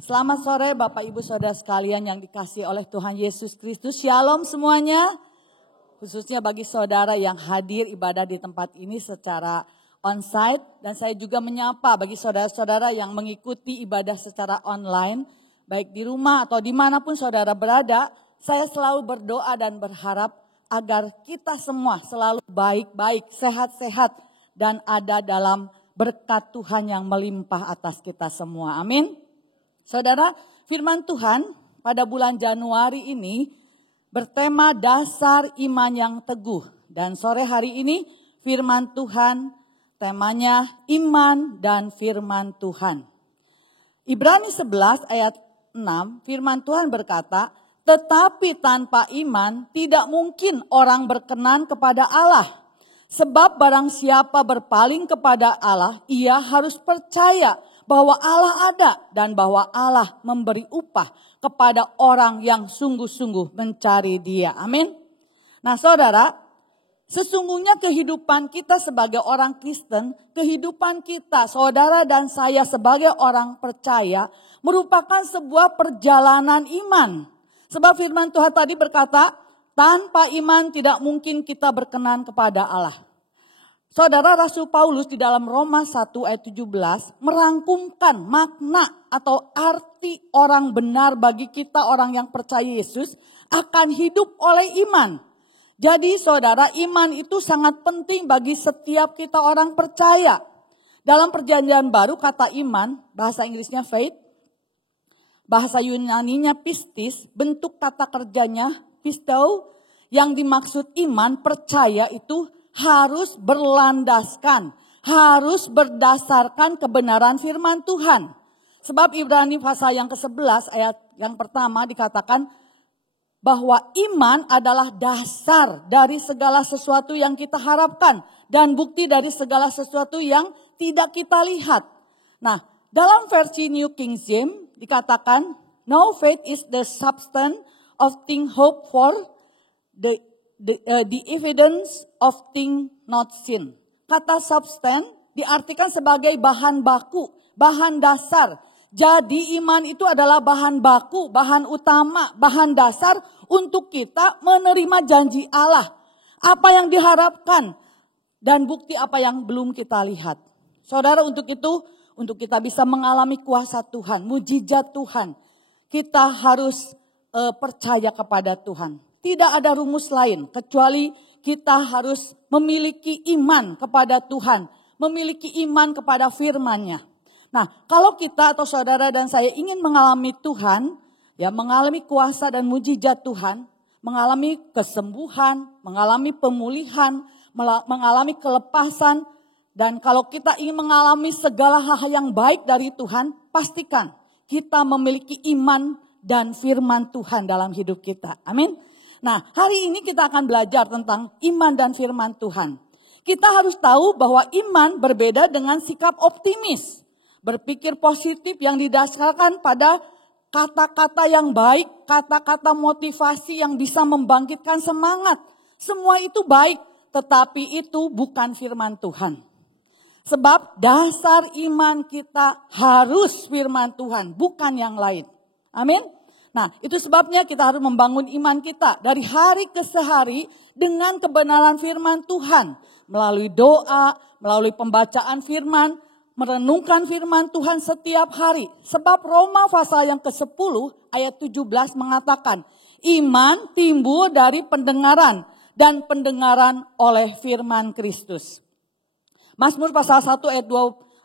Selamat sore Bapak Ibu Saudara sekalian yang dikasihi oleh Tuhan Yesus Kristus. Shalom semuanya. Khususnya bagi saudara yang hadir ibadah di tempat ini secara onsite. Dan saya juga menyapa bagi saudara-saudara yang mengikuti ibadah secara online. Baik di rumah atau dimanapun saudara berada. Saya selalu berdoa dan berharap agar kita semua selalu baik-baik, sehat-sehat. Dan ada dalam berkat Tuhan yang melimpah atas kita semua. Amin. Saudara, firman Tuhan pada bulan Januari ini bertema dasar iman yang teguh. Dan sore hari ini firman Tuhan temanya iman dan firman Tuhan. Ibrani 11 ayat 6 firman Tuhan berkata, tetapi tanpa iman tidak mungkin orang berkenan kepada Allah. Sebab barang siapa berpaling kepada Allah, ia harus percaya bahwa Allah ada dan bahwa Allah memberi upah kepada orang yang sungguh-sungguh mencari Dia. Amin. Nah, saudara, sesungguhnya kehidupan kita sebagai orang Kristen, kehidupan kita, saudara dan saya sebagai orang percaya, merupakan sebuah perjalanan iman. Sebab firman Tuhan tadi berkata, tanpa iman tidak mungkin kita berkenan kepada Allah. Saudara, Rasul Paulus di dalam Roma 1 ayat 17 merangkumkan makna atau arti orang benar bagi kita orang yang percaya Yesus akan hidup oleh iman. Jadi saudara, iman itu sangat penting bagi setiap kita orang percaya. Dalam perjanjian baru kata iman, bahasa Inggrisnya faith, bahasa Yunaninya pistis, bentuk kata kerjanya pisto, yang dimaksud iman, percaya itu harus berlandaskan, harus berdasarkan kebenaran firman Tuhan. Sebab Ibrani pasal yang ke-11 ayat yang pertama dikatakan bahwa iman adalah dasar dari segala sesuatu yang kita harapkan dan bukti dari segala sesuatu yang tidak kita lihat. Nah, dalam versi New King James dikatakan, no faith is the substance of things hoped for, the evidence of things not seen. Kata substance diartikan sebagai bahan baku, bahan dasar. Jadi iman itu adalah bahan baku, bahan utama, bahan dasar untuk kita menerima janji Allah. Apa yang diharapkan dan bukti apa yang belum kita lihat. Saudara, untuk itu, untuk kita bisa mengalami kuasa Tuhan, mujizat Tuhan, kita harus percaya kepada Tuhan. Tidak ada rumus lain kecuali kita harus memiliki iman kepada Tuhan. Memiliki iman kepada firman-Nya. Nah, kalau kita atau saudara dan saya ingin mengalami Tuhan, ya mengalami kuasa dan mujizat Tuhan, mengalami kesembuhan, mengalami pemulihan, mengalami kelepasan, dan kalau kita ingin mengalami segala hal yang baik dari Tuhan, pastikan kita memiliki iman dan firman Tuhan dalam hidup kita. Amin. Nah, hari ini kita akan belajar tentang iman dan firman Tuhan. Kita harus tahu bahwa iman berbeda dengan sikap optimis. Berpikir positif yang didasarkan pada kata-kata yang baik, kata-kata motivasi yang bisa membangkitkan semangat. Semua itu baik, tetapi itu bukan firman Tuhan. Sebab dasar iman kita harus firman Tuhan, bukan yang lain. Amin. Nah, itu sebabnya kita harus membangun iman kita dari hari ke hari dengan kebenaran firman Tuhan. Melalui doa, melalui pembacaan firman, merenungkan firman Tuhan setiap hari. Sebab Roma pasal yang ke-10 ayat 17 mengatakan, iman timbul dari pendengaran dan pendengaran oleh firman Kristus. Mazmur pasal 1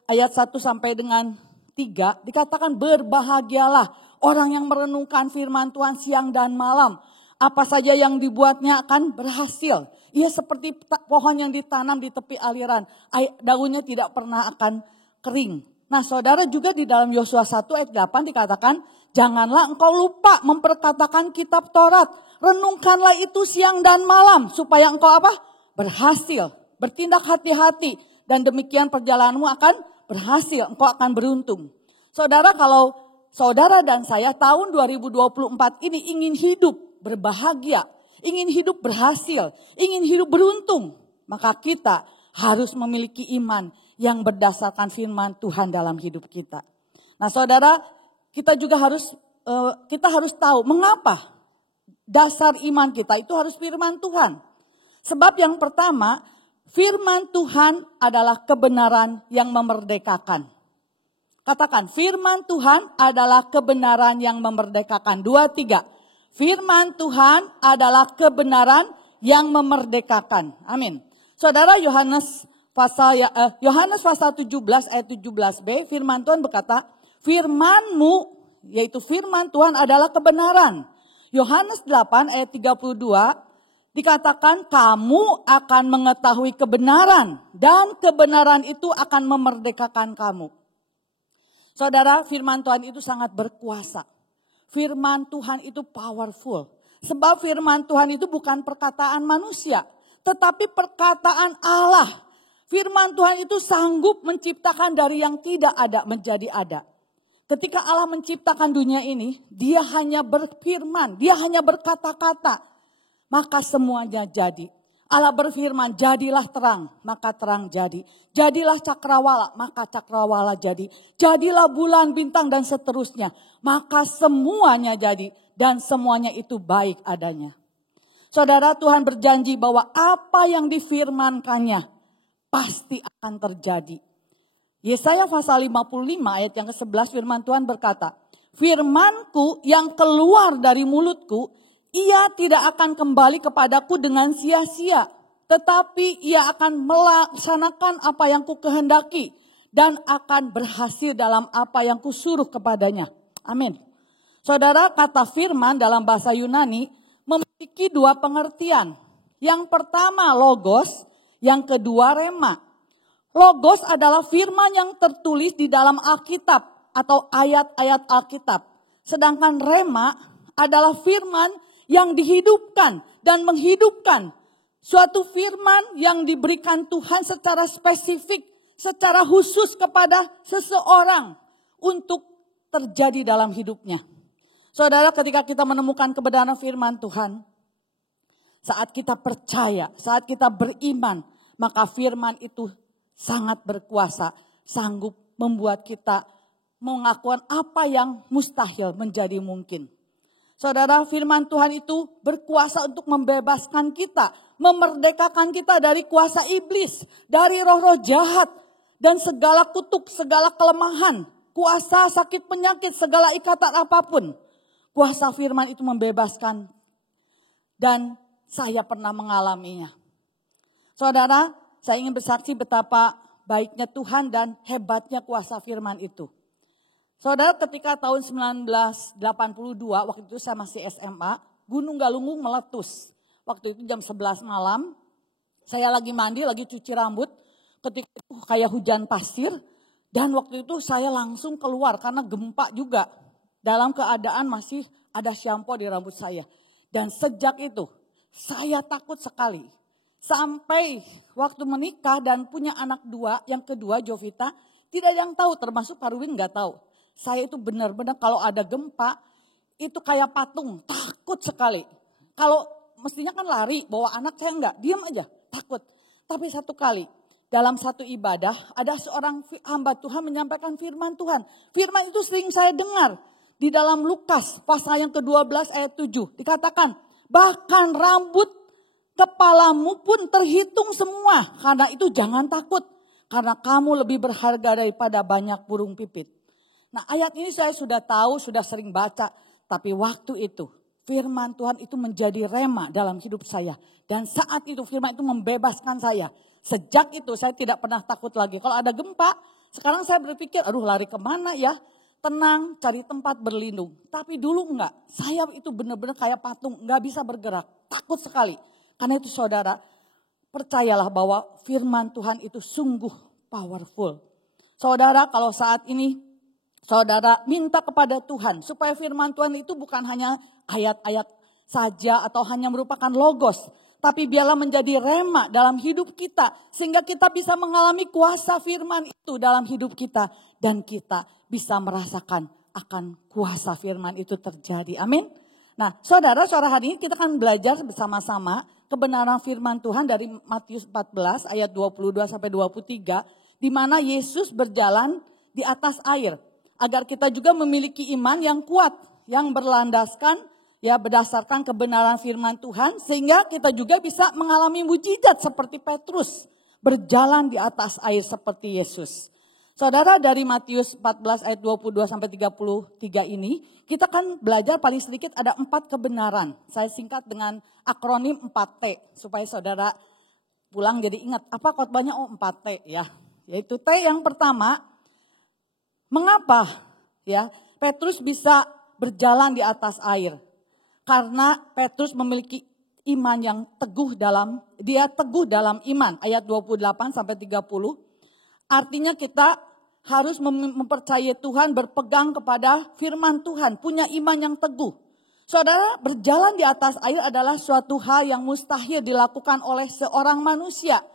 ayat 1 sampai dengan 3 dikatakan berbahagialah orang yang merenungkan firman Tuhan siang dan malam. Apa saja yang dibuatnya akan berhasil. Ia seperti pohon yang ditanam di tepi aliran. Daunnya tidak pernah akan kering. Nah, saudara, juga di dalam Yosua 1 ayat 8 dikatakan, janganlah engkau lupa memperkatakan kitab Taurat. Renungkanlah itu siang dan malam supaya engkau apa? Berhasil. Bertindak hati-hati. Dan demikian perjalananmu akan berhasil. Engkau akan beruntung. Saudara, kalau saudara dan saya tahun 2024 ini ingin hidup berbahagia, ingin hidup berhasil, ingin hidup beruntung, maka kita harus memiliki iman yang berdasarkan firman Tuhan dalam hidup kita. Nah, saudara, kita juga harus tahu mengapa dasar iman kita itu harus firman Tuhan. Sebab yang pertama, firman Tuhan adalah kebenaran yang memerdekakan. Katakan, firman Tuhan adalah kebenaran yang memerdekakan. 2, 3. Firman Tuhan adalah kebenaran yang memerdekakan. Amin. Saudara, Yohanes pasal 17 ayat 17b, firman Tuhan berkata, firman-Mu, yaitu firman Tuhan adalah kebenaran. Yohanes 8 ayat 32 dikatakan, kamu akan mengetahui kebenaran dan kebenaran itu akan memerdekakan kamu. Saudara, firman Tuhan itu sangat berkuasa. Firman Tuhan itu powerful. Sebab firman Tuhan itu bukan perkataan manusia, tetapi perkataan Allah. Firman Tuhan itu sanggup menciptakan dari yang tidak ada menjadi ada. Ketika Allah menciptakan dunia ini, dia hanya berfirman, dia hanya berkata-kata, maka semuanya jadi. Allah berfirman, jadilah terang, maka terang jadi. Jadilah cakrawala, maka cakrawala jadi. Jadilah bulan, bintang, dan seterusnya. Maka semuanya jadi, dan semuanya itu baik adanya. Saudara, Tuhan berjanji bahwa apa yang difirmankannya pasti akan terjadi. Yesaya pasal 55 ayat yang ke-11 firman Tuhan berkata, firman-Ku yang keluar dari mulutku, ia tidak akan kembali kepadaku dengan sia-sia, tetapi ia akan melaksanakan apa yang ku kehendaki dan akan berhasil dalam apa yang ku suruh kepadanya. Amin. Saudara, kata firman dalam bahasa Yunani memiliki dua pengertian. Yang pertama logos, yang kedua rema. Logos adalah firman yang tertulis di dalam Alkitab atau ayat-ayat Alkitab. Sedangkan rema adalah firman yang dihidupkan dan menghidupkan. Suatu firman yang diberikan Tuhan secara spesifik, secara khusus kepada seseorang untuk terjadi dalam hidupnya. Saudara, ketika kita menemukan kebenaran firman Tuhan, saat kita percaya, saat kita beriman, maka firman itu sangat berkuasa, sanggup membuat kita mengakukan apa yang mustahil menjadi mungkin. Saudara, firman Tuhan itu berkuasa untuk membebaskan kita, memerdekakan kita dari kuasa iblis, dari roh-roh jahat, dan segala kutuk, segala kelemahan, kuasa sakit penyakit, segala ikatan apapun. Kuasa firman itu membebaskan, dan saya pernah mengalaminya. Saudara, saya ingin bersaksi betapa baiknya Tuhan dan hebatnya kuasa firman itu. Saudara, ketika tahun 1982, waktu itu saya masih SMA, Gunung Galunggung meletus. Waktu itu jam 11 malam, saya lagi mandi, lagi cuci rambut, ketika itu kayak hujan pasir. Dan waktu itu saya langsung keluar karena gempa juga. Dalam keadaan masih ada shampoo di rambut saya. Dan sejak itu, saya takut sekali. Sampai waktu menikah dan punya anak dua, yang kedua Jovita, tidak ada yang tahu, termasuk Parwin gak tahu. Saya itu benar-benar kalau ada gempa, itu kayak patung, takut sekali. Kalau mestinya kan lari, bawa anak saya enggak, diam aja, takut. Tapi satu kali, dalam satu ibadah, ada seorang hamba Tuhan menyampaikan firman Tuhan. Firman itu sering saya dengar di dalam Lukas pasal yang ke-12 ayat 7. Dikatakan, bahkan rambut kepalamu pun terhitung semua. Karena itu jangan takut. Karena kamu lebih berharga daripada banyak burung pipit. Nah, ayat ini saya sudah tahu, sudah sering baca. Tapi waktu itu firman Tuhan itu menjadi rema dalam hidup saya. Dan saat itu firman itu membebaskan saya. Sejak itu saya tidak pernah takut lagi. Kalau ada gempa, sekarang saya berpikir, aduh lari kemana ya? Tenang, cari tempat berlindung. Tapi dulu enggak. Saya itu benar-benar kayak patung, enggak bisa bergerak. Takut sekali. Karena itu saudara, percayalah bahwa firman Tuhan itu sungguh powerful. Saudara, kalau saat ini saudara minta kepada Tuhan supaya firman Tuhan itu bukan hanya ayat-ayat saja atau hanya merupakan logos. Tapi biarlah menjadi rema dalam hidup kita. Sehingga kita bisa mengalami kuasa firman itu dalam hidup kita. Dan kita bisa merasakan akan kuasa firman itu terjadi. Amin. Nah, saudara hari ini kita akan belajar bersama-sama kebenaran firman Tuhan dari Matius 14 ayat 22 sampai 23. Di mana Yesus berjalan di atas air. agar kita juga memiliki iman yang kuat, yang berlandaskan ya berdasarkan kebenaran firman Tuhan, sehingga kita juga bisa mengalami mujizat seperti Petrus, berjalan di atas air seperti Yesus. Saudara, dari Matius 14 ayat 22 sampai 33 ini, kita kan belajar paling sedikit ada 4 kebenaran. Saya singkat dengan akronim 4T, supaya saudara pulang jadi ingat apa khotbahnya, 4T ya. Yaitu T yang pertama, mengapa ya Petrus bisa berjalan di atas air? Karena Petrus memiliki iman yang teguh dalam iman. Ayat 28 sampai 30. Artinya kita harus mempercayai Tuhan, berpegang kepada firman Tuhan, punya iman yang teguh. Saudara, berjalan di atas air adalah suatu hal yang mustahil dilakukan oleh seorang manusia.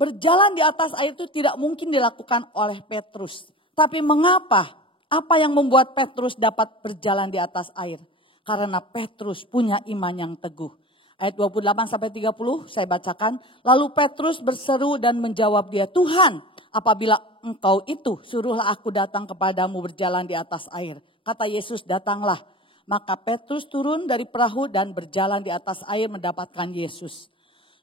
Berjalan di atas air itu tidak mungkin dilakukan oleh Petrus. Tapi mengapa? Apa yang membuat Petrus dapat berjalan di atas air? Karena Petrus punya iman yang teguh. Ayat 28 sampai 30 saya bacakan. Lalu Petrus berseru dan menjawab dia, Tuhan, apabila engkau itu, suruhlah aku datang kepadamu berjalan di atas air. Kata Yesus, datanglah. Maka Petrus turun dari perahu dan berjalan di atas air mendapatkan Yesus.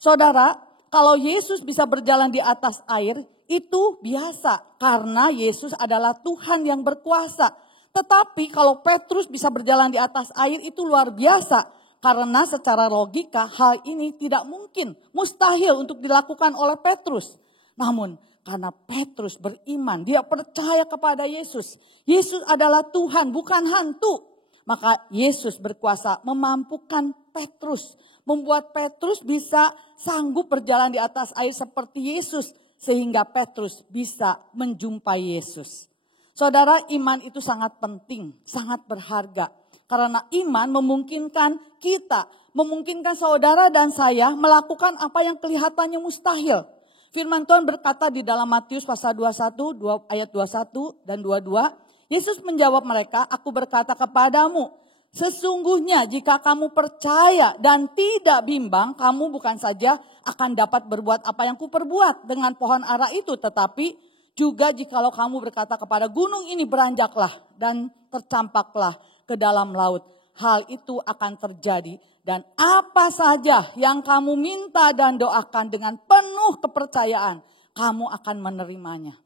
Saudara, kalau Yesus bisa berjalan di atas air, itu biasa. Karena Yesus adalah Tuhan yang berkuasa. Tetapi kalau Petrus bisa berjalan di atas air, itu luar biasa. Karena secara logika hal ini tidak mungkin, mustahil untuk dilakukan oleh Petrus. Namun karena Petrus beriman, dia percaya kepada Yesus. Yesus adalah Tuhan, bukan hantu. Maka Yesus berkuasa memampukan Petrus. Membuat Petrus bisa sanggup berjalan di atas air seperti Yesus. Sehingga Petrus bisa menjumpai Yesus. Saudara, iman itu sangat penting, sangat berharga. Karena iman memungkinkan kita, memungkinkan saudara dan saya melakukan apa yang kelihatannya mustahil. Firman Tuhan berkata di dalam Matius pasal 21, ayat 21 dan 22. Yesus menjawab mereka, aku berkata kepadamu, sesungguhnya jika kamu percaya dan tidak bimbang, kamu bukan saja akan dapat berbuat apa yang kuperbuat dengan pohon ara itu. Tetapi juga jikalau kamu berkata kepada gunung ini beranjaklah dan tercampaklah ke dalam laut, hal itu akan terjadi. Dan apa saja yang kamu minta dan doakan dengan penuh kepercayaan, kamu akan menerimanya.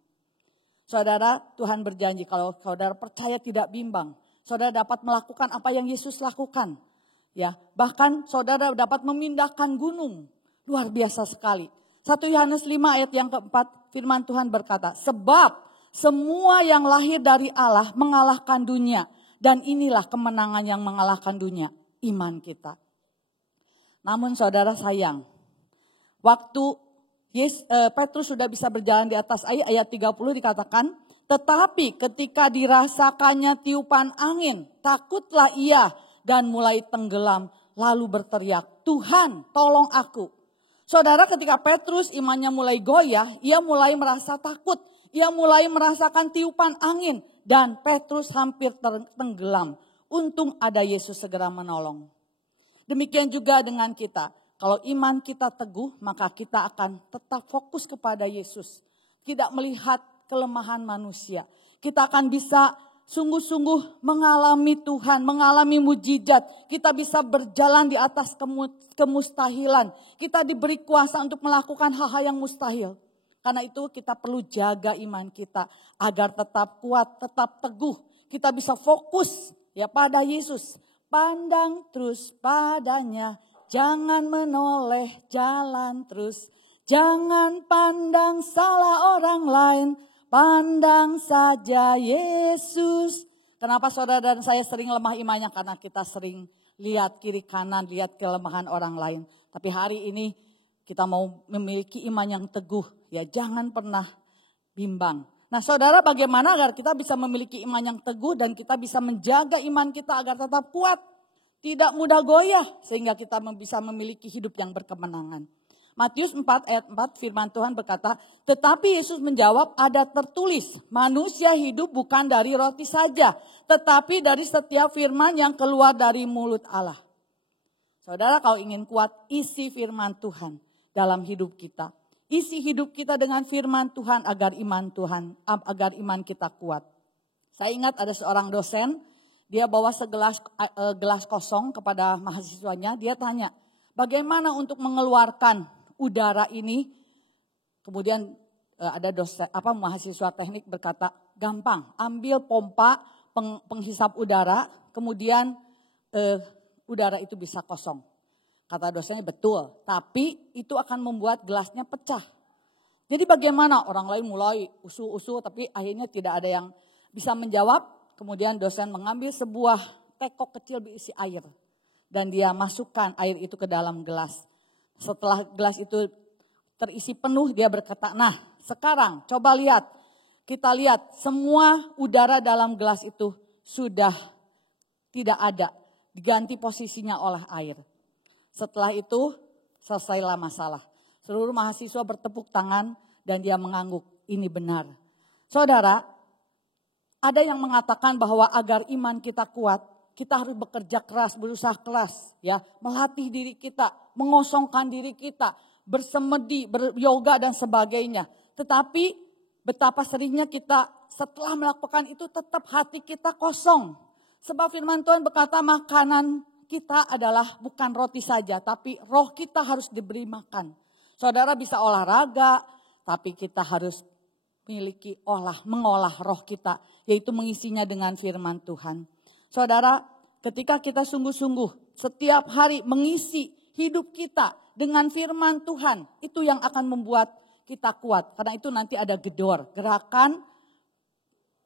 Saudara, Tuhan berjanji kalau saudara percaya tidak bimbang, saudara dapat melakukan apa yang Yesus lakukan. Ya, bahkan saudara dapat memindahkan gunung. Luar biasa sekali. 1 Yohanes 5 ayat yang keempat, firman Tuhan berkata, sebab semua yang lahir dari Allah mengalahkan dunia. Dan inilah kemenangan yang mengalahkan dunia, iman kita. Namun saudara sayang, waktu Petrus sudah bisa berjalan di atas air, ayat 30 dikatakan, tetapi ketika dirasakannya tiupan angin, takutlah ia dan mulai tenggelam, lalu berteriak, Tuhan tolong aku. Saudara, ketika Petrus imannya mulai goyah, ia mulai merasa takut, ia mulai merasakan tiupan angin. Dan Petrus hampir tenggelam. Untung ada Yesus segera menolong. Demikian juga dengan kita. Kalau iman kita teguh, maka kita akan tetap fokus kepada Yesus. Tidak melihat kelemahan manusia. Kita akan bisa sungguh-sungguh mengalami Tuhan, mengalami mujizat. Kita bisa berjalan di atas kemustahilan. Kita diberi kuasa untuk melakukan hal-hal yang mustahil. Karena itu kita perlu jaga iman kita agar tetap kuat, tetap teguh. Kita bisa fokus ya pada Yesus. Pandang terus padanya, jangan menoleh, jalan terus. Jangan pandang salah orang lain, pandang saja Yesus. Kenapa saudara dan saya sering lemah imannya? Karena kita sering lihat kiri kanan, lihat kelemahan orang lain. Tapi hari ini kita mau memiliki iman yang teguh, ya jangan pernah bimbang. Nah saudara, bagaimana agar kita bisa memiliki iman yang teguh dan kita bisa menjaga iman kita agar tetap kuat, tidak mudah goyah, sehingga kita bisa memiliki hidup yang berkemenangan. Matius 4 ayat 4 firman Tuhan berkata, tetapi Yesus menjawab, ada tertulis, manusia hidup bukan dari roti saja, tetapi dari setiap firman yang keluar dari mulut Allah. Saudara, kalau ingin kuat, isi firman Tuhan dalam hidup kita. Isi hidup kita dengan firman Tuhan agar iman kita kuat. Saya ingat ada seorang dosen, dia bawa gelas kosong kepada mahasiswanya. Dia tanya, bagaimana untuk mengeluarkan udara ini? Kemudian ada mahasiswa teknik berkata, gampang, ambil pompa penghisap udara, kemudian udara itu bisa kosong. Kata dosennya betul, tapi itu akan membuat gelasnya pecah. Jadi bagaimana? Orang lain mulai usul-usul, tapi akhirnya tidak ada yang bisa menjawab. Kemudian dosen mengambil sebuah teko kecil berisi air. Dan dia masukkan air itu ke dalam gelas. Setelah gelas itu terisi penuh, dia berkata, nah sekarang coba lihat. Kita lihat semua udara dalam gelas itu sudah tidak ada. Diganti posisinya oleh air. Setelah itu selesailah masalah. Seluruh mahasiswa bertepuk tangan dan dia mengangguk. Ini benar. Saudara, ada yang mengatakan bahwa agar iman kita kuat, kita harus bekerja keras, berusaha keras, ya, melatih diri kita, mengosongkan diri kita, bersemedi, beryoga dan sebagainya. Tetapi betapa seringnya kita setelah melakukan itu tetap hati kita kosong. Sebab firman Tuhan berkata makanan kita adalah bukan roti saja, tapi roh kita harus diberi makan. Saudara bisa olahraga, tapi kita harus mengolah roh kita, yaitu mengisinya dengan firman Tuhan. Saudara, ketika kita sungguh-sungguh setiap hari mengisi hidup kita dengan firman Tuhan, itu yang akan membuat kita kuat. Karena itu nanti ada gedor, gerakan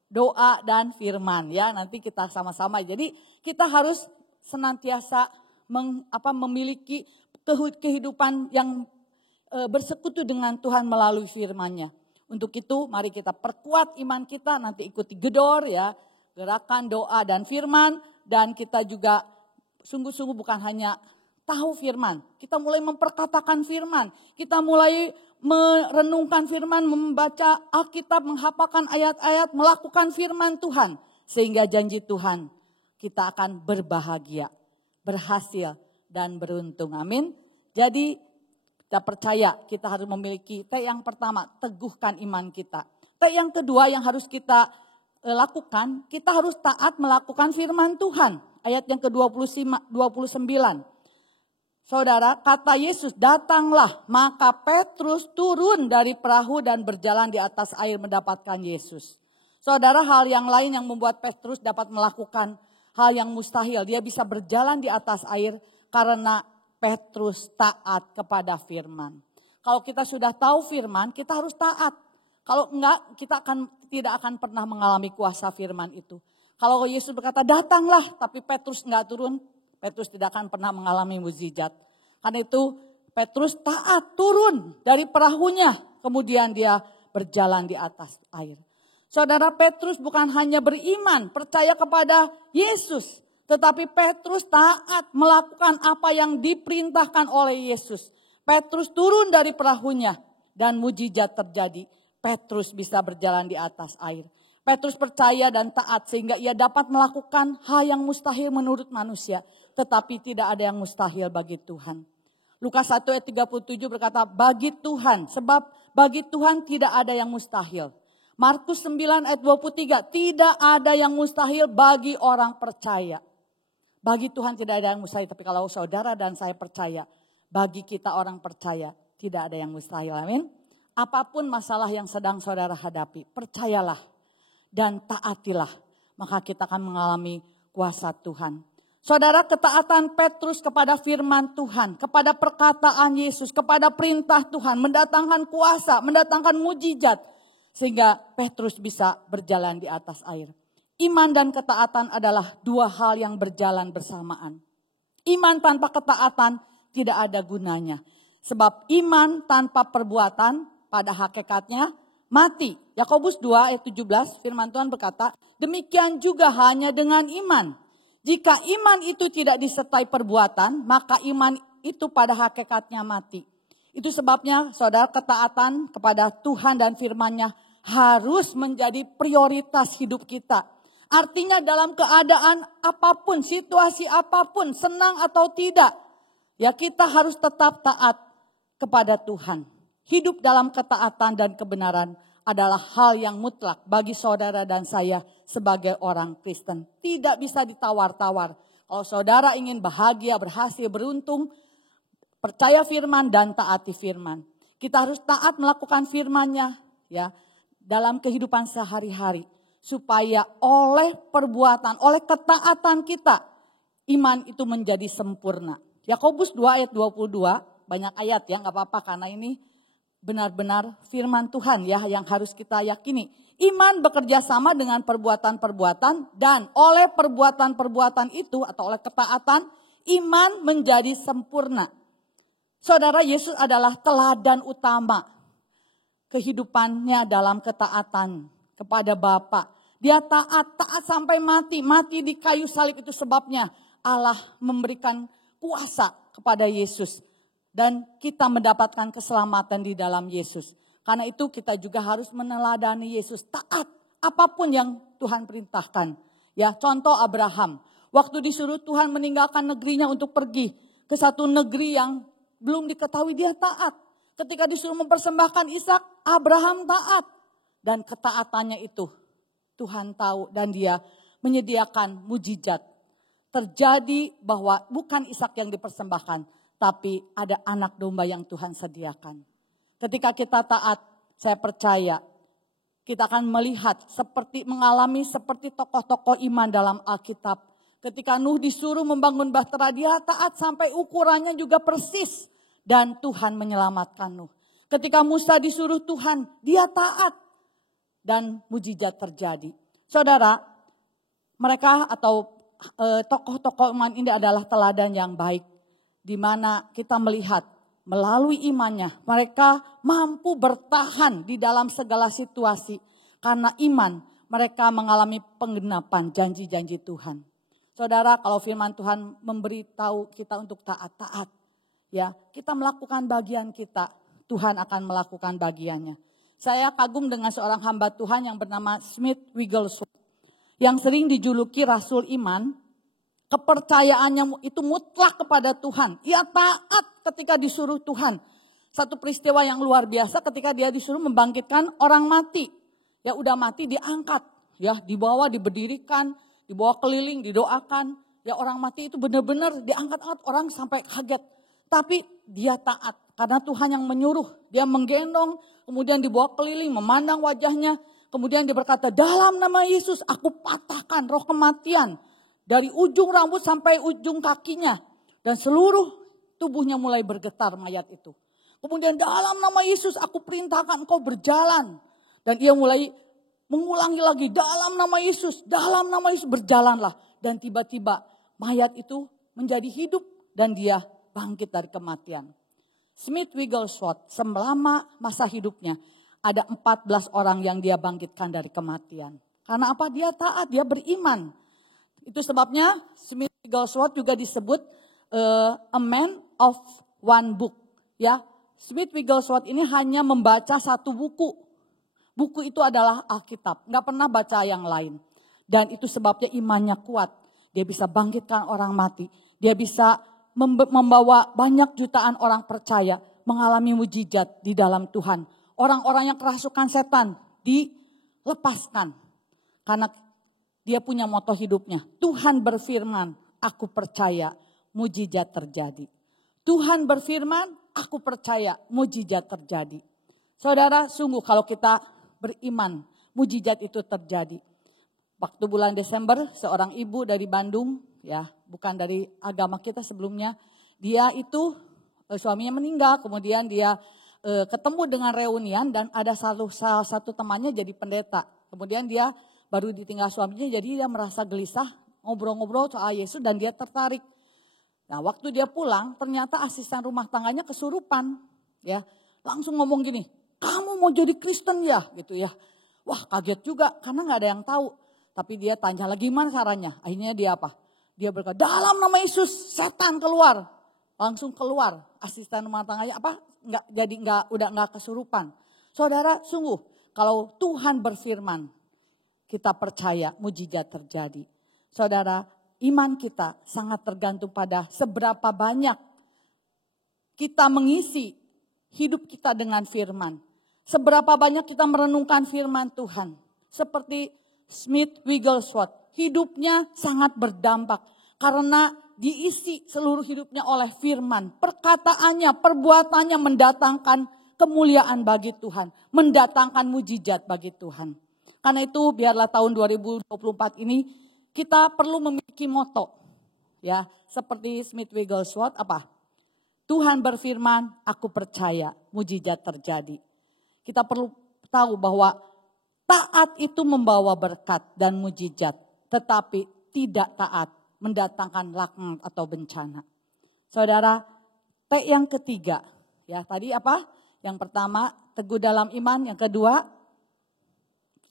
doa dan firman, ya, nanti kita sama-sama. Jadi kita harus senantiasa memiliki kehidupan yang bersekutu dengan Tuhan melalui firman-Nya. Untuk itu mari kita perkuat iman kita, nanti ikuti gedor, ya, gerakan doa dan firman. Dan kita juga sungguh-sungguh bukan hanya tahu firman, kita mulai memperkatakan firman, kita mulai merenungkan firman, membaca Alkitab, menghafalkan ayat-ayat, melakukan firman Tuhan. Sehingga janji Tuhan, kita akan berbahagia, berhasil, dan beruntung. Amin. Jadi kita percaya kita harus memiliki yang pertama, teguhkan iman kita. Yang kedua yang harus kita lakukan, kita harus taat melakukan firman Tuhan. Ayat yang ke-29. Saudara, kata Yesus, datanglah, maka Petrus turun dari perahu dan berjalan di atas air mendapatkan Yesus. Saudara, hal yang lain yang membuat Petrus dapat melakukan hal yang mustahil. Dia bisa berjalan di atas air karena Petrus taat kepada firman. Kalau kita sudah tahu firman, kita harus taat. Kalau enggak, kita tidak akan pernah mengalami kuasa firman itu. Kalau Yesus berkata, datanglah, tapi Petrus enggak turun, Petrus tidak akan pernah mengalami mukjizat. Karena itu Petrus taat turun dari perahunya. Kemudian dia berjalan di atas air. Saudara, Petrus bukan hanya beriman, percaya kepada Yesus. Tetapi Petrus taat melakukan apa yang diperintahkan oleh Yesus. Petrus turun dari perahunya dan mukjizat terjadi. Petrus bisa berjalan di atas air. Petrus percaya dan taat sehingga ia dapat melakukan hal yang mustahil menurut manusia. Tetapi tidak ada yang mustahil bagi Tuhan. Lukas 1 ayat 37 berkata, bagi Tuhan, sebab bagi Tuhan tidak ada yang mustahil. Markus 9 ayat 23, tidak ada yang mustahil bagi orang percaya. Bagi Tuhan tidak ada yang mustahil, tapi kalau saudara dan saya percaya, bagi kita orang percaya tidak ada yang mustahil. Amin. Apapun masalah yang sedang saudara hadapi, percayalah dan taatilah, maka kita akan mengalami kuasa Tuhan. Saudara, ketaatan Petrus kepada firman Tuhan, kepada perkataan Yesus, kepada perintah Tuhan, mendatangkan kuasa, mendatangkan mujizat, sehingga Petrus bisa berjalan di atas air. Iman dan ketaatan adalah dua hal yang berjalan bersamaan. Iman tanpa ketaatan tidak ada gunanya. Sebab iman tanpa perbuatan pada hakikatnya mati. Yakobus 2 ayat 17 firman Tuhan berkata, demikian juga hanya dengan iman. Jika iman itu tidak disertai perbuatan, maka iman itu pada hakikatnya mati. Itu sebabnya saudara, ketaatan kepada Tuhan dan firman-Nya harus menjadi prioritas hidup kita. Artinya dalam keadaan apapun, situasi apapun, senang atau tidak, ya kita harus tetap taat kepada Tuhan. Hidup dalam ketaatan dan kebenaran adalah hal yang mutlak bagi saudara dan saya sebagai orang Kristen. Tidak bisa ditawar-tawar. Kalau saudara ingin bahagia, berhasil, beruntung, percaya firman dan taati firman. Kita harus taat melakukan firman-Nya ya dalam kehidupan sehari-hari supaya oleh perbuatan, oleh ketaatan kita iman itu menjadi sempurna. Yakobus 2 ayat 22, banyak ayat ya, nggak apa-apa karena ini benar-benar firman Tuhan ya yang harus kita yakini. Iman bekerja sama dengan perbuatan-perbuatan dan oleh perbuatan-perbuatan itu atau oleh ketaatan iman menjadi sempurna. Saudara, Yesus adalah teladan utama kehidupannya dalam ketaatan kepada Bapa. Dia taat sampai mati di kayu salib, itu sebabnya Allah memberikan kuasa kepada Yesus. Dan kita mendapatkan keselamatan di dalam Yesus. Karena itu kita juga harus meneladani Yesus. Taat apapun yang Tuhan perintahkan. Ya, contoh Abraham. Waktu disuruh Tuhan meninggalkan negerinya untuk pergi ke satu negeri yang belum diketahui, dia taat. Ketika disuruh mempersembahkan Ishak, Abraham taat. Dan ketaatannya itu Tuhan tahu dan dia menyediakan mujizat. Terjadi bahwa bukan Ishak yang dipersembahkan, tapi ada anak domba yang Tuhan sediakan. Ketika kita taat, saya percaya kita akan melihat mengalami seperti tokoh-tokoh iman dalam Alkitab. Ketika Nuh disuruh membangun bahtera, dia taat sampai ukurannya juga persis. Dan Tuhan menyelamatkan Nuh. Ketika Musa disuruh Tuhan, dia taat. Dan mujizat terjadi. Saudara, mereka atau tokoh-tokoh iman ini adalah teladan yang baik. Di mana kita melihat melalui imannya mereka mampu bertahan di dalam segala situasi. Karena iman mereka mengalami penggenapan janji-janji Tuhan. Saudara, kalau firman Tuhan memberitahu kita untuk taat, ya kita melakukan bagian kita, Tuhan akan melakukan bagiannya. Saya kagum dengan seorang hamba Tuhan yang bernama Smith Wigglesworth. Yang sering dijuluki Rasul Iman. Kepercayaannya itu mutlak kepada Tuhan. Ia taat ketika disuruh Tuhan. Satu peristiwa yang luar biasa ketika dia disuruh membangkitkan orang mati. Ya udah mati diangkat. Ya dibawa, diberdirikan, dibawa keliling, didoakan. Ya orang mati itu benar-benar diangkat-angkat, orang sampai kaget. Tapi dia taat karena Tuhan yang menyuruh. Dia menggendong, kemudian dibawa keliling, memandang wajahnya. Kemudian dia berkata, dalam nama Yesus aku patahkan roh kematian. Dari ujung rambut sampai ujung kakinya. Dan seluruh tubuhnya mulai bergetar mayat itu. Kemudian dalam nama Yesus aku perintahkan engkau berjalan. Dan ia mulai mengulangi lagi dalam nama Yesus berjalanlah. Dan tiba-tiba mayat itu menjadi hidup dan dia bangkit dari kematian. Smith Wigglesworth selama masa hidupnya ada 14 orang yang dia bangkitkan dari kematian. Karena apa? Dia taat, dia beriman. Itu sebabnya Smith Wigglesworth juga disebut a man of one book. Ya, Smith Wigglesworth ini hanya membaca satu buku. Buku itu adalah Alkitab, nggak pernah baca yang lain. Dan itu sebabnya imannya kuat. Dia bisa bangkitkan orang mati. Dia bisa membawa banyak jutaan orang percaya mengalami mujizat di dalam Tuhan. Orang-orang yang kerasukan setan dilepaskan. Karena dia punya moto hidupnya. Tuhan berfirman, aku percaya mujizat terjadi. Tuhan berfirman, aku percaya mujizat terjadi. Saudara, sungguh kalau kita beriman, mujizat itu terjadi. Waktu bulan Desember, seorang ibu dari Bandung, ya bukan dari agama kita sebelumnya, dia itu suaminya meninggal, kemudian dia ketemu dengan reunian dan ada salah satu temannya jadi pendeta. Kemudian dia baru ditinggal suaminya, jadi dia merasa gelisah, ngobrol-ngobrol soal Yesus dan dia tertarik. Nah, waktu dia pulang, ternyata asisten rumah tangganya kesurupan, ya. Langsung ngomong gini, kamu mau jadi Kristen ya, gitu ya. Wah, kaget juga karena nggak ada yang tahu. Tapi dia tanya lagi gimana caranya. Akhirnya dia apa? Dia berkata, dalam nama Yesus, setan keluar. Langsung keluar. Asisten rumah tangganya apa? Udah nggak kesurupan. Saudara, sungguh kalau Tuhan berfirman, kita percaya mujizat terjadi. Saudara, iman kita sangat tergantung pada seberapa banyak kita mengisi hidup kita dengan firman. Seberapa banyak kita merenungkan firman Tuhan. Seperti Smith Wigglesworth, hidupnya sangat berdampak karena diisi seluruh hidupnya oleh firman. Perkataannya, perbuatannya mendatangkan kemuliaan bagi Tuhan, mendatangkan mujizat bagi Tuhan. Karena itu biarlah tahun 2024 ini kita perlu memiliki moto, ya, seperti Smith Wigglesworth, apa? Tuhan berfirman, aku percaya, mujizat terjadi. Kita perlu tahu bahwa taat itu membawa berkat dan mujizat, tetapi tidak taat mendatangkan laknat atau bencana. Saudara, T yang ketiga, ya tadi apa? Yang pertama, teguh dalam iman. Yang kedua,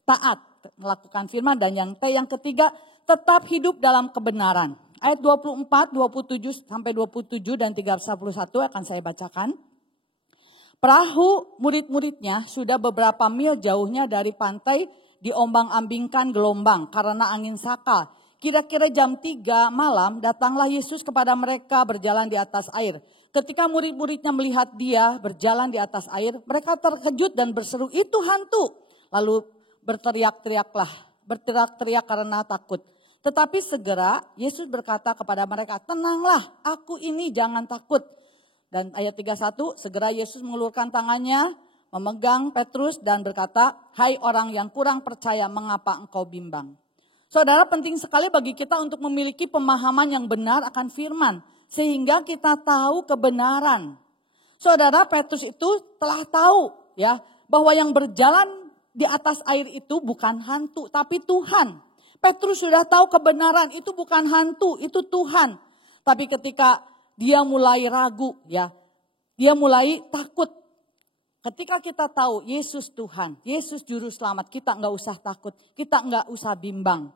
taat melakukan firman. Dan yang T yang ketiga, tetap hidup dalam kebenaran. Ayat 24, 27 sampai 27 dan 31 akan saya bacakan. Perahu murid-muridnya sudah beberapa mil jauhnya dari pantai diombang-ambingkan gelombang karena angin sakal. Kira-kira jam 3 malam datanglah Yesus kepada mereka berjalan di atas air. Ketika murid-muridnya melihat dia berjalan di atas air, mereka terkejut dan berseru, itu hantu. Lalu berteriak-teriak karena takut. Tetapi segera Yesus berkata kepada mereka, tenanglah, aku ini, jangan takut. Dan ayat 31, segera Yesus mengulurkan tangannya, memegang Petrus dan berkata, hai orang yang kurang percaya, mengapa engkau bimbang? Saudara, penting sekali bagi kita untuk memiliki pemahaman yang benar akan firman. Sehingga kita tahu kebenaran. Saudara, Petrus itu telah tahu ya bahwa yang berjalan di atas air itu bukan hantu, tapi Tuhan. Petrus sudah tahu kebenaran, itu bukan hantu, itu Tuhan. Tapi ketika dia mulai ragu, ya, dia mulai takut. Ketika kita tahu Yesus Tuhan, Yesus Juru Selamat, kita nggak usah takut, kita nggak usah bimbang.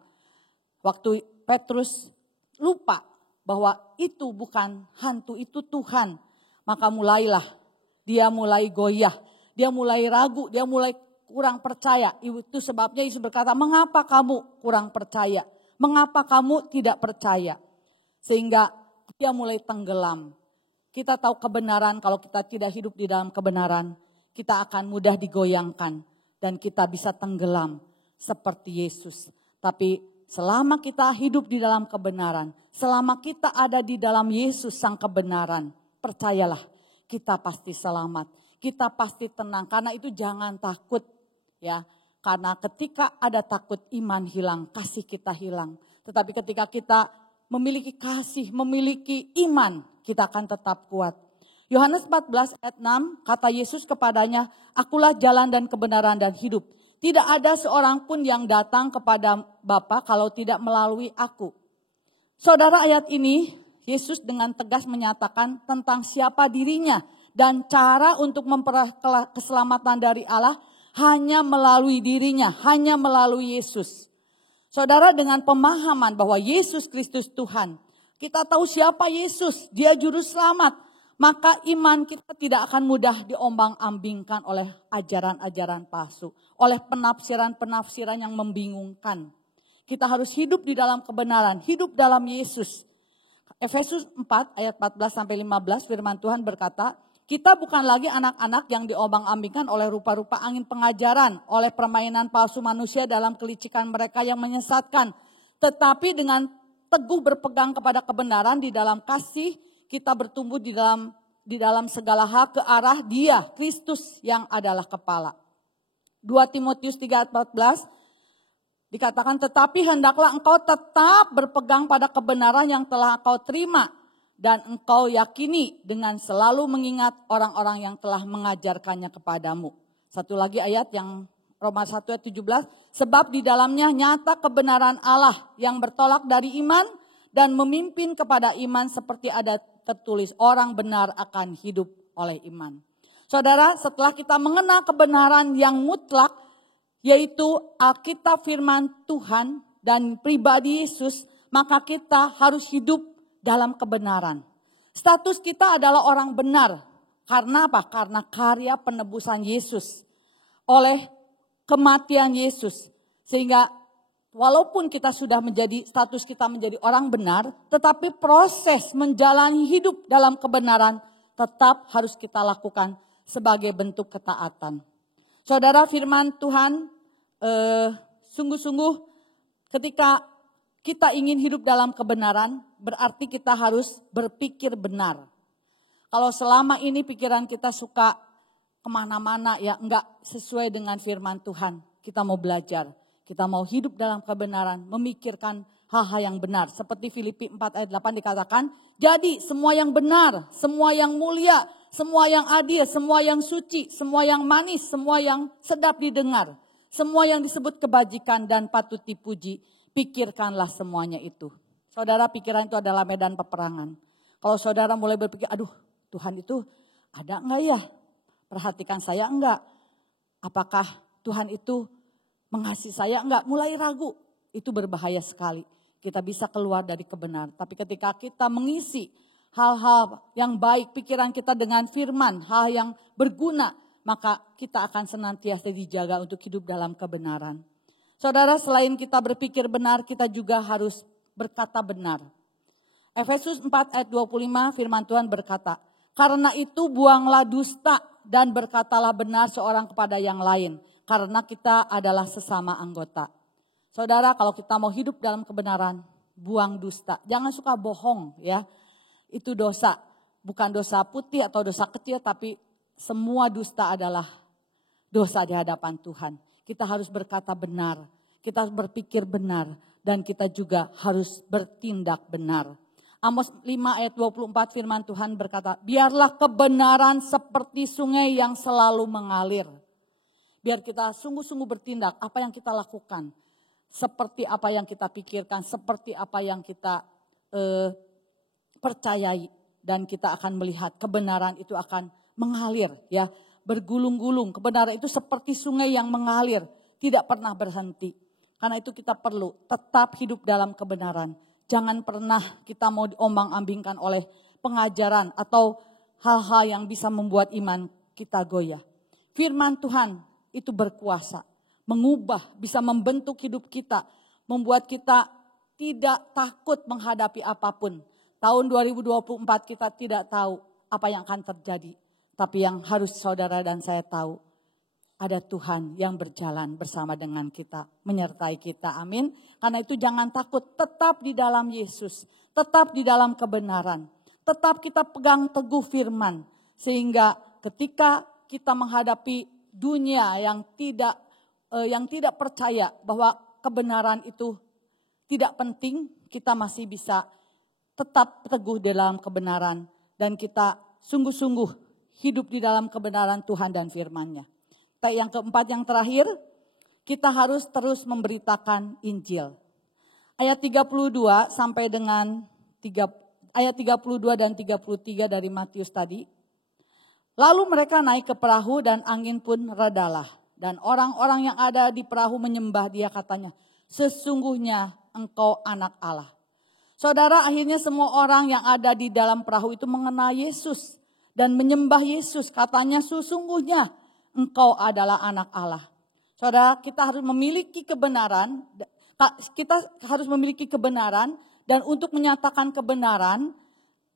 Waktu Petrus lupa bahwa itu bukan hantu, itu Tuhan, maka mulailah dia mulai goyah, dia mulai ragu, dia mulai kurang percaya. Itu sebabnya Yesus berkata, mengapa kamu kurang percaya? Mengapa kamu tidak percaya? Sehingga dia mulai tenggelam. Kita tahu kebenaran, kalau kita tidak hidup di dalam kebenaran, kita akan mudah digoyangkan dan kita bisa tenggelam seperti Yesus. Tapi selama kita hidup di dalam kebenaran, selama kita ada di dalam Yesus sang kebenaran, percayalah kita pasti selamat, kita pasti tenang. Karena itu jangan takut ya, karena ketika ada takut iman hilang, kasih kita hilang. Tetapi ketika kita memiliki kasih, memiliki iman, kita akan tetap kuat. Yohanes 14 ayat 6, kata Yesus kepadanya, akulah jalan dan kebenaran dan hidup. Tidak ada seorang pun yang datang kepada Bapa kalau tidak melalui aku. Saudara, ayat ini Yesus dengan tegas menyatakan tentang siapa dirinya dan cara untuk memperoleh keselamatan dari Allah hanya melalui dirinya, hanya melalui Yesus. Saudara, dengan pemahaman bahwa Yesus Kristus Tuhan, kita tahu siapa Yesus, dia juru selamat, maka iman kita tidak akan mudah diombang-ambingkan oleh ajaran-ajaran palsu, oleh penafsiran-penafsiran yang membingungkan. Kita harus hidup di dalam kebenaran, hidup dalam Yesus. Efesus 4 ayat 14 sampai 15 firman Tuhan berkata, kita bukan lagi anak-anak yang diombang-ambingkan oleh rupa-rupa angin pengajaran, oleh permainan palsu manusia dalam kelicikan mereka yang menyesatkan. Tetapi dengan teguh berpegang kepada kebenaran di dalam kasih, kita bertumbuh di dalam segala hal ke arah Dia, Kristus yang adalah kepala. 2 Timotius 3 ayat 14 dikatakan, tetapi hendaklah engkau tetap berpegang pada kebenaran yang telah engkau terima dan engkau yakini dengan selalu mengingat orang-orang yang telah mengajarkannya kepadamu. Satu lagi ayat yang Roma 1 ayat 17. Sebab di dalamnya nyata kebenaran Allah yang bertolak dari iman dan memimpin kepada iman seperti ada tertulis, orang benar akan hidup oleh iman. Saudara, setelah kita mengenal kebenaran yang mutlak, yaitu Alkitab firman Tuhan dan pribadi Yesus, maka kita harus hidup dalam kebenaran. Status kita adalah orang benar. Karena apa? Karena karya penebusan Yesus. Oleh kematian Yesus. Sehingga walaupun kita sudah status kita menjadi orang benar, tetapi proses menjalani hidup dalam kebenaran tetap harus kita lakukan sebagai bentuk ketaatan. Saudara, firman Tuhan sungguh-sungguh ketika kita ingin hidup dalam kebenaran, berarti kita harus berpikir benar. Kalau selama ini pikiran kita suka kemana-mana, ya enggak sesuai dengan firman Tuhan. Kita mau belajar, kita mau hidup dalam kebenaran, memikirkan hal-hal yang benar. Seperti Filipi 4 ayat 8 dikatakan, jadi semua yang benar, semua yang mulia, semua yang adil, semua yang suci, semua yang manis, semua yang sedap didengar, semua yang disebut kebajikan dan patut dipuji, pikirkanlah semuanya itu. Saudara, pikiran itu adalah medan peperangan. Kalau saudara mulai berpikir, aduh Tuhan itu ada enggak ya? Perhatikan saya enggak? Apakah Tuhan itu mengasihi saya enggak? Mulai ragu, itu berbahaya sekali. Kita bisa keluar dari kebenaran. Tapi ketika kita mengisi hal-hal yang baik, pikiran kita dengan firman, hal yang berguna, maka kita akan senantiasa dijaga untuk hidup dalam kebenaran. Saudara, selain kita berpikir benar, kita juga harus berkata benar. Efesus 4 ayat 25 firman Tuhan berkata, karena itu buanglah dusta dan berkatalah benar seorang kepada yang lain. Karena kita adalah sesama anggota. Saudara, kalau kita mau hidup dalam kebenaran, buang dusta. Jangan suka bohong ya. Itu dosa. Bukan dosa putih atau dosa kecil, tapi semua dusta adalah dosa di hadapan Tuhan. Kita harus berkata benar. Kita harus berpikir benar. Dan kita juga harus bertindak benar. Amos 5 ayat 24 firman Tuhan berkata, biarlah kebenaran seperti sungai yang selalu mengalir. Biar kita sungguh-sungguh bertindak apa yang kita lakukan. Seperti apa yang kita pikirkan, seperti apa yang kita percayai. Dan kita akan melihat kebenaran itu akan mengalir, ya, bergulung-gulung. Kebenaran itu seperti sungai yang mengalir, tidak pernah berhenti. Karena itu kita perlu tetap hidup dalam kebenaran. Jangan pernah kita mau diombang-ambingkan oleh pengajaran atau hal-hal yang bisa membuat iman kita goyah. Firman Tuhan itu berkuasa. Mengubah, bisa membentuk hidup kita. Membuat kita tidak takut menghadapi apapun. Tahun 2024 kita tidak tahu apa yang akan terjadi. Tapi yang harus saudara dan saya tahu, ada Tuhan yang berjalan bersama dengan kita, menyertai kita, amin. Karena itu jangan takut, tetap di dalam Yesus, tetap di dalam kebenaran. Tetap kita pegang teguh firman, sehingga ketika kita menghadapi dunia yang tidak percaya bahwa kebenaran itu tidak penting, kita masih bisa tetap teguh dalam kebenaran. Dan kita sungguh-sungguh hidup di dalam kebenaran Tuhan dan firman-Nya. Yang keempat, yang terakhir, kita harus terus memberitakan Injil. Ayat 32 sampai dengan ayat 32 dan 33 dari Matius tadi. Lalu mereka naik ke perahu dan angin pun redalah. Dan orang-orang yang ada di perahu menyembah dia, katanya, sesungguhnya engkau anak Allah. Saudara, akhirnya semua orang yang ada di dalam perahu itu mengenal Yesus. Dan menyembah Yesus, katanya sesungguhnya engkau adalah anak Allah. Saudara, kita harus memiliki kebenaran. Kita harus memiliki kebenaran. Dan untuk menyatakan kebenaran,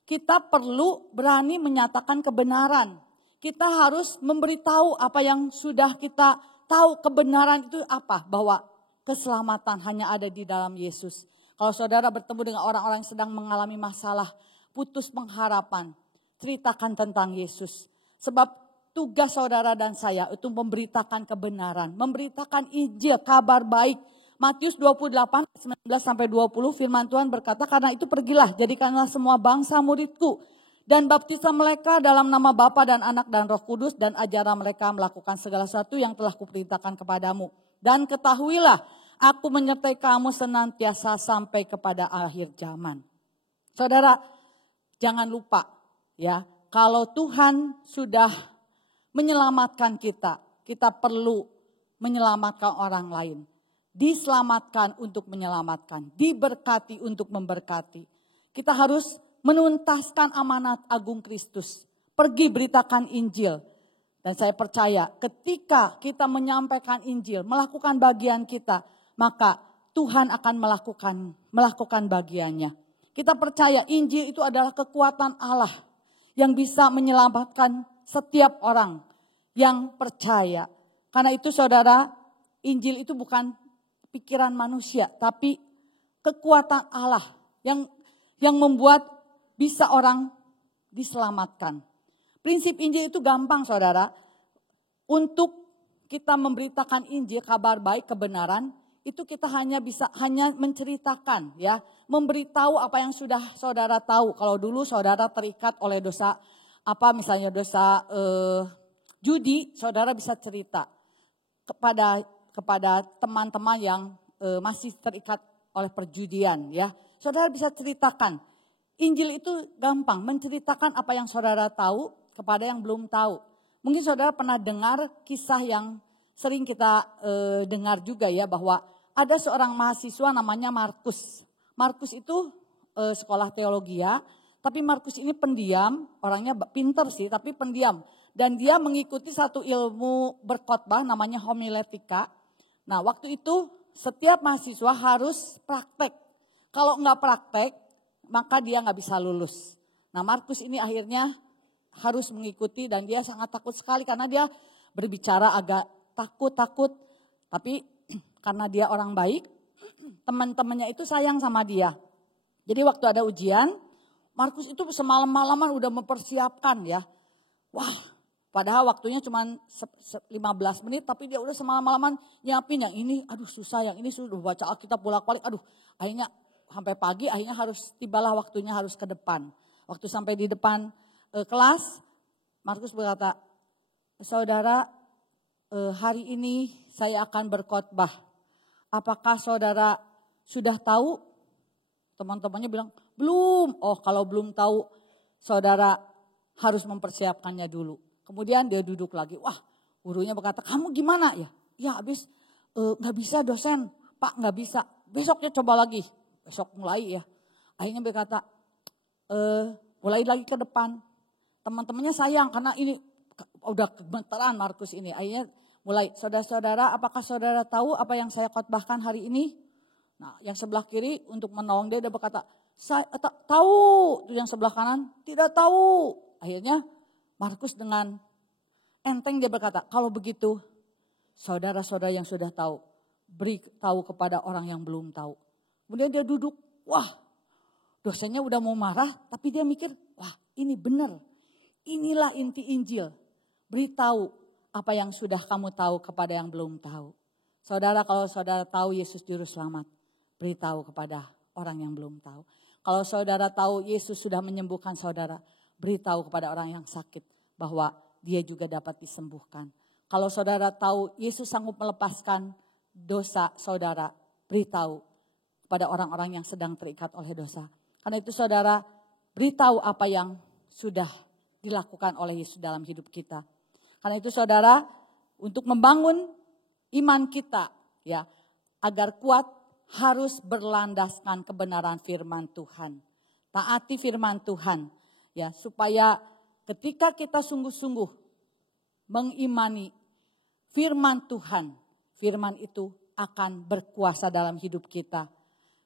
kita perlu berani menyatakan kebenaran. Kita harus memberitahu apa yang sudah kita tahu. Kebenaran itu apa? Bahwa keselamatan hanya ada di dalam Yesus. Kalau saudara bertemu dengan orang-orang yang sedang mengalami masalah, putus pengharapan, ceritakan tentang Yesus. Sebab tugas saudara dan saya itu memberitakan kebenaran, memberitakan Injil, kabar baik. Matius 28, 19-20 firman Tuhan berkata, karena itu pergilah, jadikanlah semua bangsa muridku. Dan baptislah mereka dalam nama Bapa dan Anak dan Roh Kudus. Dan ajarlah mereka melakukan segala sesuatu yang telah kuperintahkan kepadamu. Dan ketahuilah, aku menyertai kamu senantiasa sampai kepada akhir zaman. Saudara, jangan lupa ya, kalau Tuhan sudah menyelamatkan kita, kita perlu menyelamatkan orang lain. Diselamatkan untuk menyelamatkan, diberkati untuk memberkati. Kita harus menuntaskan amanat agung Kristus. Pergi beritakan Injil. Dan saya percaya ketika kita menyampaikan Injil, melakukan bagian kita, maka Tuhan akan melakukan bagiannya. Kita percaya Injil itu adalah kekuatan Allah yang bisa menyelamatkan setiap orang yang percaya. Karena itu saudara, Injil itu bukan pikiran manusia, tapi kekuatan Allah yang membuat bisa orang diselamatkan. Prinsip Injil itu gampang saudara. Untuk kita memberitakan Injil, kabar baik, kebenaran, itu kita hanya menceritakan ya. Memberitahu apa yang sudah saudara tahu. Kalau dulu saudara terikat oleh dosa, misalnya dosa judi, saudara bisa cerita kepada teman-teman yang masih terikat oleh perjudian ya. Saudara bisa ceritakan. Injil itu gampang, menceritakan apa yang saudara tahu kepada yang belum tahu. Mungkin saudara pernah dengar kisah yang sering kita dengar juga ya, bahwa ada seorang mahasiswa namanya Markus. Markus itu sekolah teologi ya, tapi Markus ini pendiam, orangnya pinter sih tapi pendiam. Dan dia mengikuti satu ilmu berkhotbah namanya homiletika. Nah waktu itu setiap mahasiswa harus praktek. Kalau nggak praktek maka dia nggak bisa lulus. Nah Markus ini akhirnya harus mengikuti dan dia sangat takut sekali karena dia berbicara agak takut. Tapi karena dia orang baik, teman-temannya itu sayang sama dia. Jadi waktu ada ujian, Markus itu semalam-malaman udah mempersiapkan ya. Wah, padahal waktunya cuma 15 menit tapi dia udah semalam-malaman nyiapin yang ini, aduh susah, yang ini sudah baca Alkitab bolak-balik, aduh akhirnya sampai pagi akhirnya tibalah waktunya harus ke depan. Waktu sampai di depan kelas, Markus berkata, saudara hari ini saya akan berkhotbah. Apakah saudara sudah tahu? Teman-temannya bilang, belum. Oh kalau belum tahu, saudara harus mempersiapkannya dulu. Kemudian dia duduk lagi. Wah, gurunya berkata, kamu gimana ya? Ya habis gak bisa dosen. Pak gak bisa. Besoknya coba lagi. Besok mulai ya. Akhirnya berkata, mulai lagi ke depan. Teman-temannya sayang karena ini udah kebenteran Markus ini. Akhirnya mulai, saudara-saudara, apakah saudara tahu apa yang saya khotbahkan hari ini? Nah, yang sebelah kiri untuk menolong dia berkata, saya tahu. Yang sebelah kanan tidak tahu. Akhirnya Markus dengan enteng dia berkata, kalau begitu saudara-saudara yang sudah tahu, beri tahu kepada orang yang belum tahu. Kemudian dia duduk, wah dosennya udah mau marah, tapi dia mikir, wah ini benar. Inilah inti Injil, beritahu apa yang sudah kamu tahu kepada yang belum tahu. Saudara, kalau saudara tahu Yesus Juru Selamat, beritahu kepada orang yang belum tahu. Kalau saudara tahu Yesus sudah menyembuhkan saudara, beritahu kepada orang yang sakit bahwa dia juga dapat disembuhkan. Kalau saudara tahu Yesus sanggup melepaskan dosa saudara, beritahu kepada orang-orang yang sedang terikat oleh dosa. Karena itu saudara, beritahu apa yang sudah dilakukan oleh Yesus dalam hidup kita. Karena itu saudara, untuk membangun iman kita ya agar kuat harus berlandaskan kebenaran firman Tuhan. Taati firman Tuhan ya, supaya ketika kita sungguh-sungguh mengimani firman Tuhan, firman itu akan berkuasa dalam hidup kita.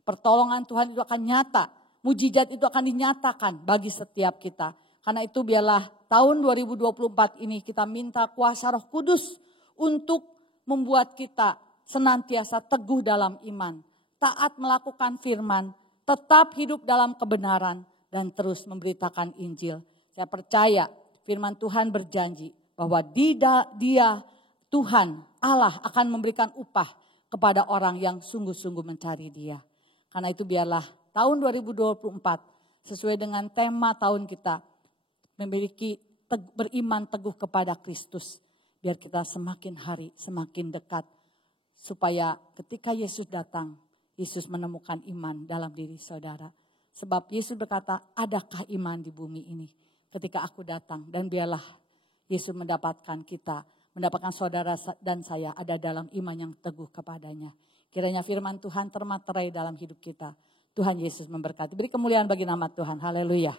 Pertolongan Tuhan itu akan nyata, mujizat itu akan dinyatakan bagi setiap kita. Karena itu biarlah tahun 2024 ini kita minta kuasa Roh Kudus untuk membuat kita senantiasa teguh dalam iman, taat melakukan firman, tetap hidup dalam kebenaran dan terus memberitakan Injil. Saya percaya firman Tuhan berjanji bahwa dia Tuhan Allah akan memberikan upah kepada orang yang sungguh-sungguh mencari Dia. Karena itu biarlah tahun 2024 sesuai dengan tema tahun kita beriman teguh kepada Kristus. Biar kita semakin hari semakin dekat. Supaya ketika Yesus datang, Yesus menemukan iman dalam diri saudara. Sebab Yesus berkata, adakah iman di bumi ini ketika aku datang. Dan biarlah Yesus mendapatkan saudara dan saya ada dalam iman yang teguh kepadanya. Kiranya firman Tuhan termaterai dalam hidup kita. Tuhan Yesus memberkati. Beri kemuliaan bagi nama Tuhan. Haleluya.